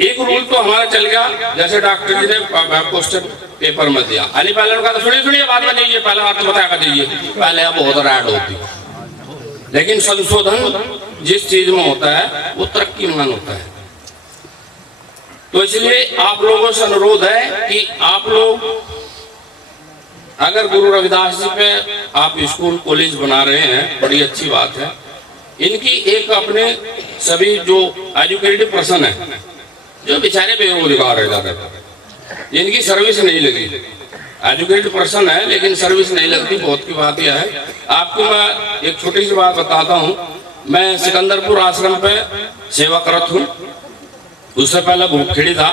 एक रूल तो हमारा चल गया, जैसे डॉक्टर जी ने क्वेश्चन पेपर में दिया, अली पहले का सुनिए बात बताइए, पहले बात तो बता कर दीजिए, पहले अब बहुत रैड होती, लेकिन संशोधन जिस चीज में होता है वो तरक्की में होता है। तो इसलिए आप लोगों से अनुरोध है कि आप लोग अगर गुरु रविदास जी पे आप स्कूल कॉलेज बना रहे हैं, बड़ी अच्छी बात है। इनकी एक अपने सभी जो एजुकेटेड पर्सन है, जो बेचारे बेरोजगार रह जाते हैं, जिनकी सर्विस नहीं लगी, एजुकेटेड पर्सन है लेकिन सर्विस नहीं लगती, बहुत की बात यह है। आपको मैं एक छोटी सी बात बताता हूँ। मैं सिकंदरपुर आश्रम पे सेवा करत हूँ, उससे पहले भूखेड़ी था।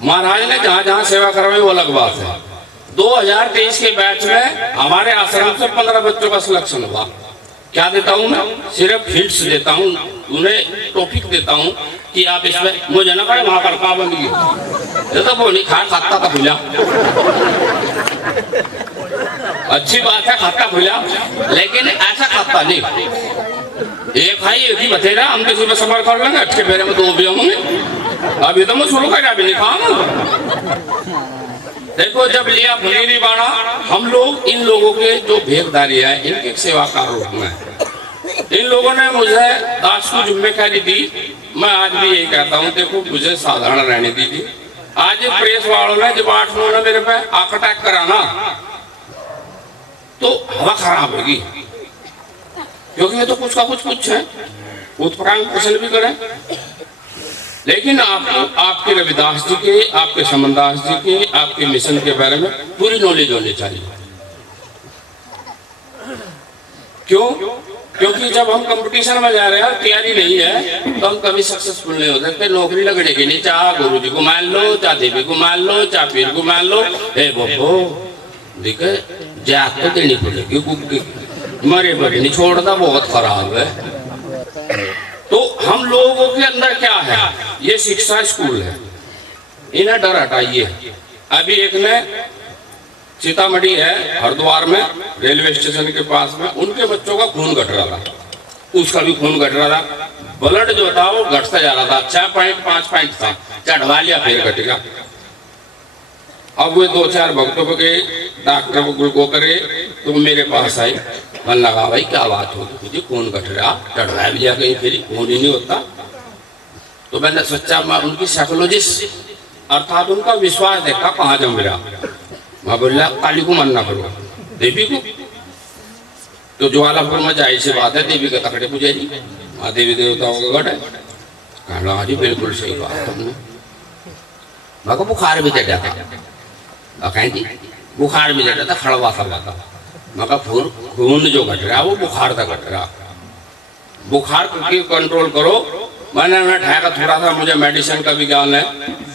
महाराज ने जहाँ जहाँ सेवा करवाई वो अलग बात है। 2023 के बैच में हमारे आश्रम से 15 बच्चों का सिलेक्शन हुआ। क्या देता हूँ मैं? सिर्फ हिंट्स देता हूँ, उन्हें टॉपिक देता हूँ कि आप इसमें मुझे ना करें वहां पर कहाँ बन गई, तो वो नहीं खाता था खुला। अच्छी बात है खाता खुला, लेकिन ऐसा खाता नहीं। एक भाई एक ही बतेरा, हम किसी में सफर कर लेंगे, अच्छे फेरे में 2 भी होंगे। अभी तो मैं शुरू कर अभी नहीं खाऊंगा। देखो जब लिया फकीरी बाड़ा, हम लोग इन लोगों के जो भेदधारी है इनके सेवाकार रूप में इन लोगों ने मुझे दास को जिम्मेदारी दी। मैं आज भी यही कहता हूँ, देखो मुझे साधारण रहने दीजिए। आज प्रेस वालों ने जब 8-9 ने मेरे पे अटैक कराना तो हवा खराब होगी, क्योंकि ये तो कुछ का कुछ है, उत्परांग प्रश्न भी करें। लेकिन आपको आपके रविदास जी के, आपके समनदास जी के, आपके मिशन के बारे में पूरी नॉलेज होनी चाहिए। क्यों? क्योंकि जब हम कंपटीशन में जा रहे हैं और तैयारी नहीं है तो हम कभी सक्सेसफुल नहीं हो सकते। नौकरी लगने की नहीं, चाहे गुरु जी को मान लो, चाहे देवी को मान लो, चाहे पीर को मान लो, हे बब्बो देखे जाग तो देनी पड़ेगी, क्योंकि मरे बड़े नहीं छोड़ता, बहुत खराब है। तो हम लोगों के अंदर क्या है, ये शिक्षा स्कूल है, इन्हें डर हटाइए। अभी एक ने सीतामढ़ी है हरिद्वार में, रेलवे स्टेशन के पास में, उनके बच्चों का खून घट रहा था, उसका भी खून घट रहा था, ब्लड जो था वो घटता जा रहा था। 6.5 पॉइंट था, चढ़वा लिया फिर घट गया। अब वे 2-4 भक्तों के डॉक्टर को करे तो मेरे पास आई, मन लगा भाई क्या बात होगी, मुझे खून घट रहा, चढ़वा लिया कहीं, फिर खून ही नहीं होता। तो मैंने सोचा, मैं उनकी साइकोलॉजिस्ट अर्थात उनका विश्वास देखा कहाँ जम रहा। मैं बोला काली को मानना करो, देवी को तो ज्वालापुर में जाहिर सी बात है, देवी के तकड़े पुजारी, वहाँ देवी देवताओं का गढ़ है। कहना जी बिल्कुल सही बात तुमने। मैं बुखार भी चढ़ा था, कहेंगी बुखार भी चढ़ा था, खड़वा सा था। मैं खून जो घट रहा वो बुखार था घट रहा, बुखार को कंट्रोल करो। मैंने उन्हें ठहरा थोड़ा सा, मुझे मेडिसिन का भी ज्ञान है,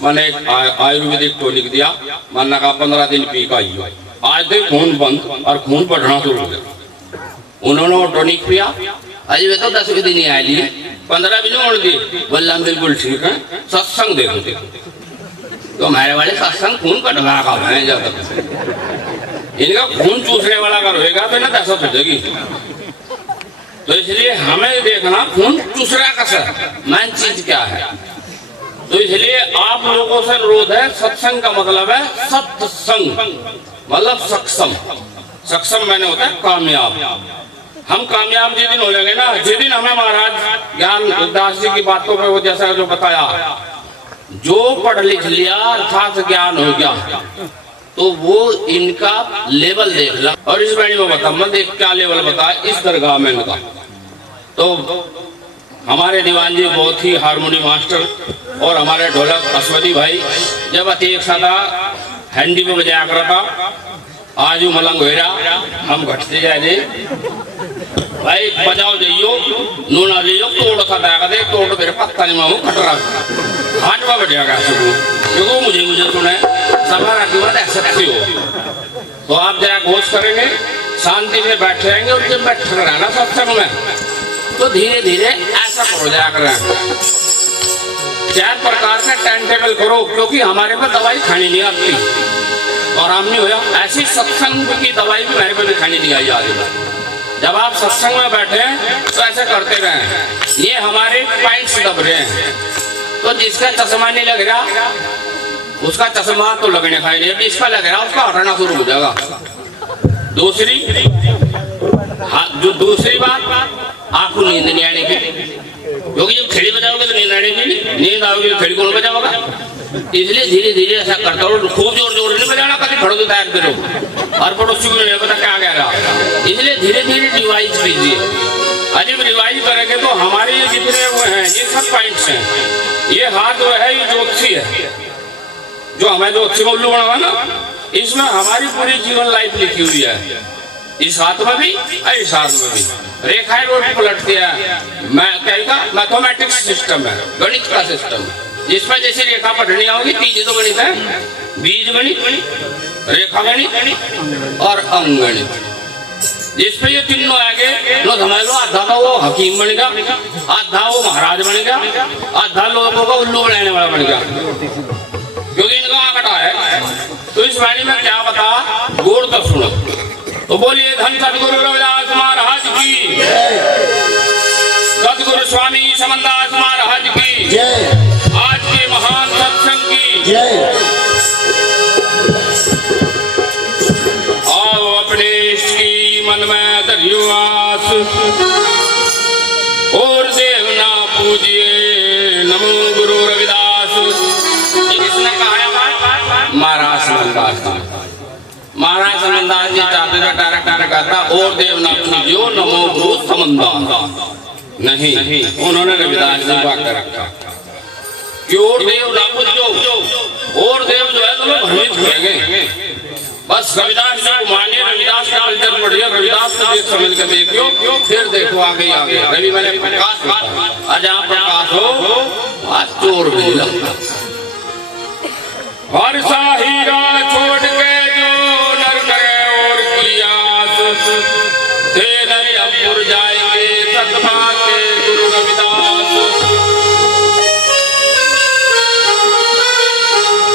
मैंने एक आयुर्वेदिक टॉनिक दिया, मैंने कहा 15 दिन पी का ही, आज तक खून बंद और खून बढ़ना शुरू हो गया। उन्होंने वो टॉनिक पिया, अजी वे तो 10 दिन ही आए लिए, 15 भी नहीं उड़ दिए, बोला बिल्कुल ठीक है, सत्संग देखो। तो हमारे वाले सत्संग खून कटवा का है, जब इनका खून चूसने वाला अगर होगा तो ना दहशत हो जाएगी। तो इसलिए हमें देखना खून चूस रहा कैसा, मेन चीज क्या है। तो इसलिए आप लोगों से अनुरोध है, सत्संग का मतलब है सत्संग, मतलब सक्षम। सक्षम मैंने होता है कामयाब। हम कामयाब जिस दिन हो जाएंगे ना, जिस दिन हमें महाराज ज्ञान रविदास जी की बातों में वो जैसा जो बताया, जो पढ़ लिख लिया अर्थात ज्ञान हो गया, तो वो इनका लेवल देख ला। और इस बारे में बता मैं देख क्या लेवल बता इस दरगाह में इनका। तो हमारे दीवान जी बहुत ही हारमोनी मास्टर, और हमारे ढोलक अश्वती भाई जब एक सादा हैंडी में बजाया करा था, आज वो मलंग हो रहा, हम घटते जाए भाई बजाओ जाइयो, नूना जाइयो, तोड़ सा दागा दे, तोड़ मेरे पत्ता नहीं मामू खटरा हाथ में बैठ जाएगा क्योंकि मुझे सुने सवार की बात ऐसे हो। तो आप जरा घोष करेंगे, शांति से बैठे रहेंगे, और जब बैठ रहना सत्संग में तो धीरे धीरे ऐसा हो जाया करें। 4 प्रकार का टाइम टेबल करो, क्योंकि हमारे पास दवाई खानी नहीं आती, और हम नहीं होया ऐसी सत्संग की दवाई भी मेरे को खानी नहीं आई जा रही। जब आप सत्संग में बैठे तो ऐसे करते रहें। ये हमारे पॉइंट्स दब रहे हैं। तो जिसका चश्मा नहीं लग रहा उसका चश्मा तो लगने का ही नहीं, जिसका लग रहा उसका हटाना शुरू हो जाएगा। दूसरी जो दूसरी बात, आपको नींद नहीं आने की, क्योंकि जब खड़ी बजाओगे तो नींद आने की, नींद आओगे तो खड़ी कौन बजाओगा। इसलिए धीरे धीरे ऐसा करता हो, खूब जोर जोर नहीं बजाना, कभी खड़ो तो तैयार करो और पड़ोसी को नहीं पता क्या कह रहा। इसलिए धीरे धीरे रिवाइज कीजिए। अजब रिवाइज करेंगे तो हमारे ये जितने वो हैं ये सब पॉइंट्स हैं। ये हाथ जो है ये ज्योतिषी है, जो हमें ज्योतिषी को उल्लू बनावा ना, इसमें हमारी पूरी जीवन लाइफ लिखी हुई है। इस हाथ में भी और इस हाथ में भी रेखाएं रोड पलटती है। मैं कहेगा मैथमेटिक्स सिस्टम है, गणित का सिस्टम है, जिसमें जैसी रेखा पढ़नी होगी। तीन तो गणित है, बीज गणित, रेखा गणित और अंग गणित। जिसपे ये तीनों आगे लो समझ लो, आधा का वो हकीम बन गया, आधा वो महाराज बन गया, आधा लोगों का उल्लू बनाने वाला बन गया, क्योंकि इनका आंकड़ा है। तो इस वाणी में क्या बता, गौर तो सुनो। तो बोलिए धन सदगुरु रविदास महाराज की, सदगुरु स्वामी समनदास महाराज की, आज के महान सत्संग की। आओ अपने इष्ट की मन में धरियो आस, और देव ना पूजिए नमो गुरु रविदास। ये किसने कहा है? महाराज समनदास। महाराज समनदास जी चाहते थे डायरेक्ट कहता और देव ना पूजियो नमो गुरु समनदास, नहीं, उन्होंने रविदास जी बात कर रखा कि और देव ना पूजियो। और देव जो है तो लोग भ्रमित हो गए। बस रविदास जी को मानिए, रविदास का कल्चर बढ़िया, रविदास को देख समझ कर देखियो, फिर देखो आगे आगे। रवि मैंने प्रकाश, आज आप प्रकाश हो आज चोर भी लगता। हर हीरा छोड़ के जो नर करे और कियास, तेरे अंकुर जाएंगे सतमा के गुरु रविदास।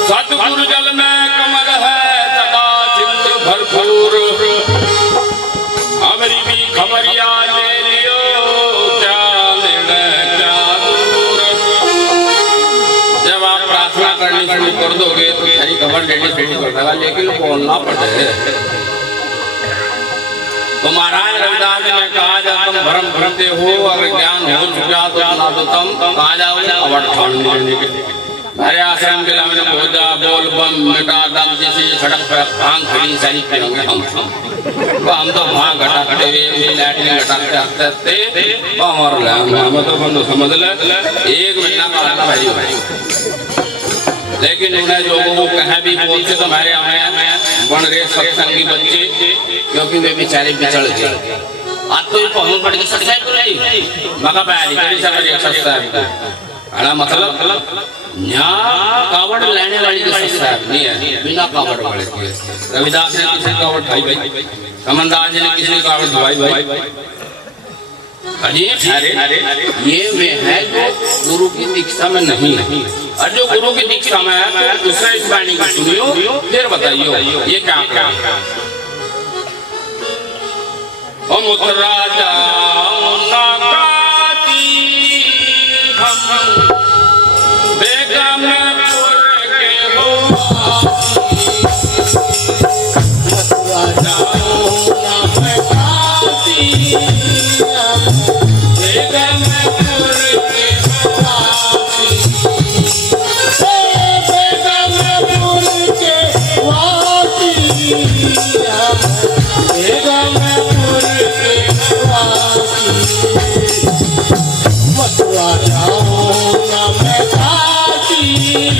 सतगुरु जल में कमल है सदा चिंत भरपूर, हमारी भी खबरिया ले लियो, क्या निर्णय क्या दूर। जब आप प्रार्थना करनी शुरू कर दोगे तो सारी खबर लेनी शुरू कर देगा, लेकिन बोलना पड़े। तो महाराज रविदास ने कहा जब तुम भ्रम भ्रमते हो, अगर ज्ञान हो चुका तो ना तो तुम कहा जाओ अवट ठान लेने के लिए। मेरे आश्रम के लाने पहुंचा, बोल बम मिटा दम, जैसे सड़क पर भांग खड़ी सारी करेंगे हम तो भांग घटाते लैटरिन घटाते और तो समझ ले एक महीना का भाई भाई। लेकिन उन्हें लोगों को कहीं भी बोलते तो हमारे यहाँ बन रहे सत्संगी बच्चे, क्योंकि वे बेचारे बिछड़ गए। आज तो पहुंच पड़ गई सत्संग तो नहीं, मगर बैरी करी सब सत्संग मतलब यहाँ कावड़ लेने वाली सत्संग नहीं है, बिना कावड़ वाले की। रविदास ने किसी कावड़ भाई भाई, समनदास जी ने किसी कावड़ भाई भाई। अरे ये वे है जो गुरु की दीक्षा में नहीं, और जो गुरु की दीक्षा में है तो उसने इस वाणी को सुनियो, फिर बताइयो ये क्या क्या। हम राजा मथुरा जाऊं ना मैं काशी।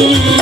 रे